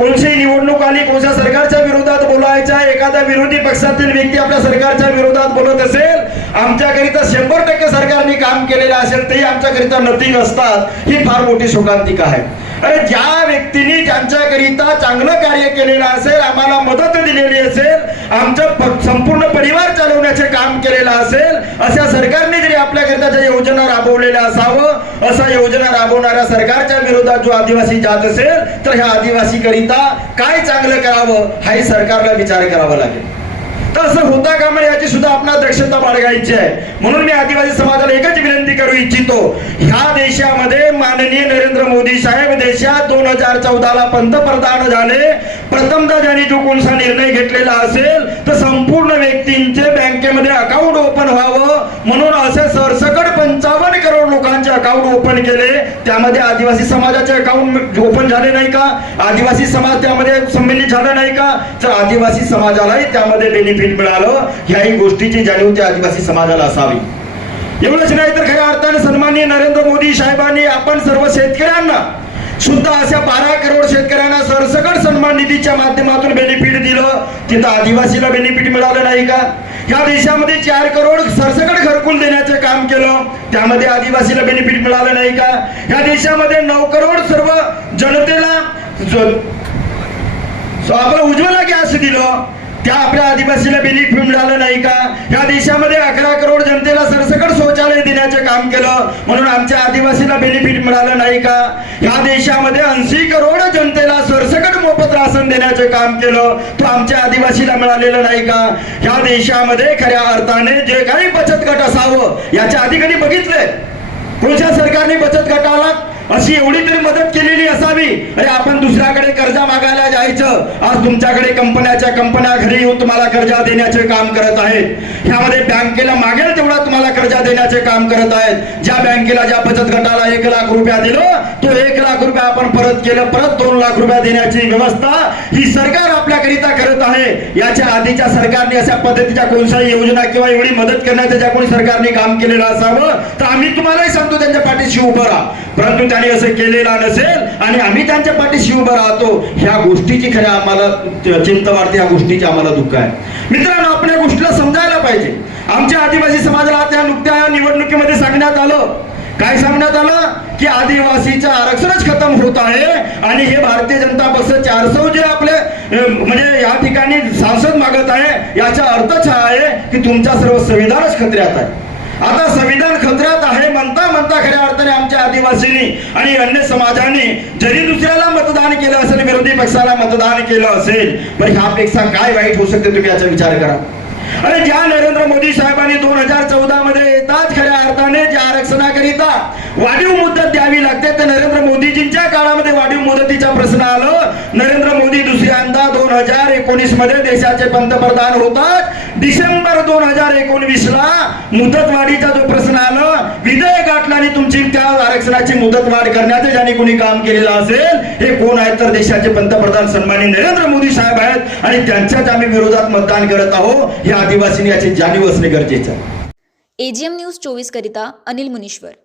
कोणतीही निवडणूक आली कोणत्या सरकारच्या विरोधात बोलायच्या एखाद्या विरोधी पक्षातील व्यक्ती आपल्या सरकारच्या विरोधात बोलत असेल आमच्याकरिता शंभर टक्के सरकारने काम केलेलं असेल तरी आमच्याकरिता नथिंग असतात ही फार मोठी शोकांतिका आहे. अरे ज्या व्यक्तीने ज्यांच्याकरिता चांगलं कार्य केलेलं असेल आम्हाला मदत दिलेली असेल आमचं संपूर्ण परिवार करण्याचे काम केलेलं असेल अशा सरकारने जरी आपल्याकरिता ज्या योजना राबवलेल्या असावं असा योजना राबवणाऱ्या सरकारच्या विरोधात जो आदिवासी जात असेल तर ह्या आदिवासी करिता काय चांगलं करावं हाही सरकारला विचार करावा लागेल. तर असं होता का म्हणजे याची सुद्धा आपणाला दक्षता बाळगायची आहे. म्हणून मी आदिवासी समाजाला एकच विनंती करू इच्छितो. ह्या देशामध्ये माननीय नरेंद्र मोदी साहेब देशात दोन हजार चौदा ला पंतप्रधान झाले. प्रथमदा ज्यांनी जो कोणता निर्णय घेतलेला असेल तर संपूर्ण व्यक्तींचे बँकेमध्ये अकाउंट ओपन व्हावं. म्हणून असे सरसकट पंचावन्न करोड लोकांचे अकाउंट ओपन केले. त्यामध्ये आदिवासी समाजाचे अकाउंट ओपन झाले नाही का? आदिवासी समाज त्यामध्ये संमिलित झाला नाही का? तर आदिवासी समाजालाही त्यामध्ये बेनिफिट मिळालं. ह्याही गोष्टीची जाणीव त्या आदिवासी समाजाला असावी. एवढंच नाही तर खऱ्या अर्थाने सन्माननीय नरेंद्र मोदी साहेबांनी आपण सर्व शेतकऱ्यांना सुद्धा अशा बारा करोड शेतकऱ्यांना सरसकट सन्मान निधीच्या माध्यमातून बेनिफिट दिलं. तिथं आदिवासीला बेनिफिट मिळालं नाही का? या देशामध्ये चार करोड सरसकट घरकुल देण्याचे काम केलं. त्यामध्ये आदिवासीला बेनिफिट मिळालं नाही का? या देशामध्ये नऊ करोड सर्व जनतेला आपलं उज्ज्वला गॅस दिलं. त्या आपल्या आदिवासीला बेनिफिट मिळालं नाही का? या देशामध्ये अकरा करोड जनतेला सरसकट शौचालय देण्याचे काम केलं. म्हणून आमच्या आदिवासीला बेनिफिट मिळालं नाही का? या देशामध्ये ऐंशी करोड जनतेला सरसकट मोफत राशन देण्याचे काम केलं. तो आमच्या आदिवासीला मिळालेलं नाही का? या देशामध्ये खऱ्या अर्थाने जे काही बचत गट असावं याच्या आधी कधी बघितलंय? कोणत्या सरकारने बचत गटाला अशी एवढी तरी मदत केलेली असावी. अरे आपण दुसऱ्याकडे कर्जा मागायला जायचं. आज तुमच्याकडे कंपन्याच्या कंपन्या घरी येऊन तुम्हाला कर्जा देण्याचे काम करत आहेत. ह्यामध्ये बँकेला मागेल तेवढा तुम्हाला कर्जा देण्याचे काम करत आहेत. ज्या बँकेला ज्या बचत गटाला एक लाख रुपया दिलं तो एक लाख रुपया आपण परत केलं परत दोन लाख रुपया देण्याची व्यवस्था ही सरकार आपल्याकरिता करत आहे. याच्या आधीच्या सरकारने अशा पद्धतीच्या कोणत्याही योजना किंवा एवढी मदत करण्याचं ज्या कोणी सरकारने काम केलेलं असावं तर आम्ही तुम्हालाही सांगतो त्यांच्या पाठीशी उभं राहा. परंतु त्यांनी असं केलेलं नसेल आणि आम्ही त्यांच्या पाठीशी उभं राहतो ह्या गोष्टीची खऱ्या आम्हाला चिंता वाढते ह्या गोष्टीची आम्हाला दुःख आहे. मित्रांनो आपल्या गोष्टीला समजायला पाहिजे. आमच्या आदिवासी समाजाला त्या नुकत्या निवडणुकीमध्ये सांगण्यात आलं. काय सांगण्यात आलं? की आदिवासीचं आरक्षणच खतम होत आहे आणि हे भारतीय जनता पक्ष चारसौ जे आपले म्हणजे या ठिकाणी सांसद मागत आहे याचा अर्थच हा आहे की तुमचा सर्व संविधानच खत्र्यात आहे. आता संविधान खतऱ्यात आहे म्हणता म्हणता खऱ्या अर्थाने आमच्या आदिवासींनी आणि अन्य समाजाने जरी दुसऱ्याला मतदान केलं असेल विरोधी पक्षाला मतदान केलं असेल पण ह्यापेक्षा काय वाईट होऊ शकते तुम्ही याचा विचार करा. अरे ज्या नरेंद्र मोदी साहेबांनी दोन हजार चौदा मध्ये येताच खऱ्या अर्थाने आरक्षणाकरिता वाढीव मुदत द्यावी लागते. तर नरेंद्र मोदीजींच्या काळामध्ये वाढीव मुदतीचा प्रश्न आलो. नरेंद्र मोदी दुसऱ्यांदा दोन हजार एकोणीसमध्ये देशाचे पंतप्रधान होतात. डिसेंबर दोन हजार एकोणवीस ला मुदतवाढीचा जो प्रश्न आला विधेयक गाठला आणि तुमची त्या आरक्षणाची मुदतवाढ करण्याचे ज्यांनी कोणी काम केलेलं असेल हे कोण आहेत? तर देशाचे पंतप्रधान सन्मानी नरेंद्र मोदी साहेब आहेत. आणि त्यांच्याच आम्ही विरोधात मतदान करत आहोत. हे आदिवासींनी याची जाणीव असणे गरजेचं आहे. एजीएम न्यूज चोवीस करिता अनिल मुनीश्वर.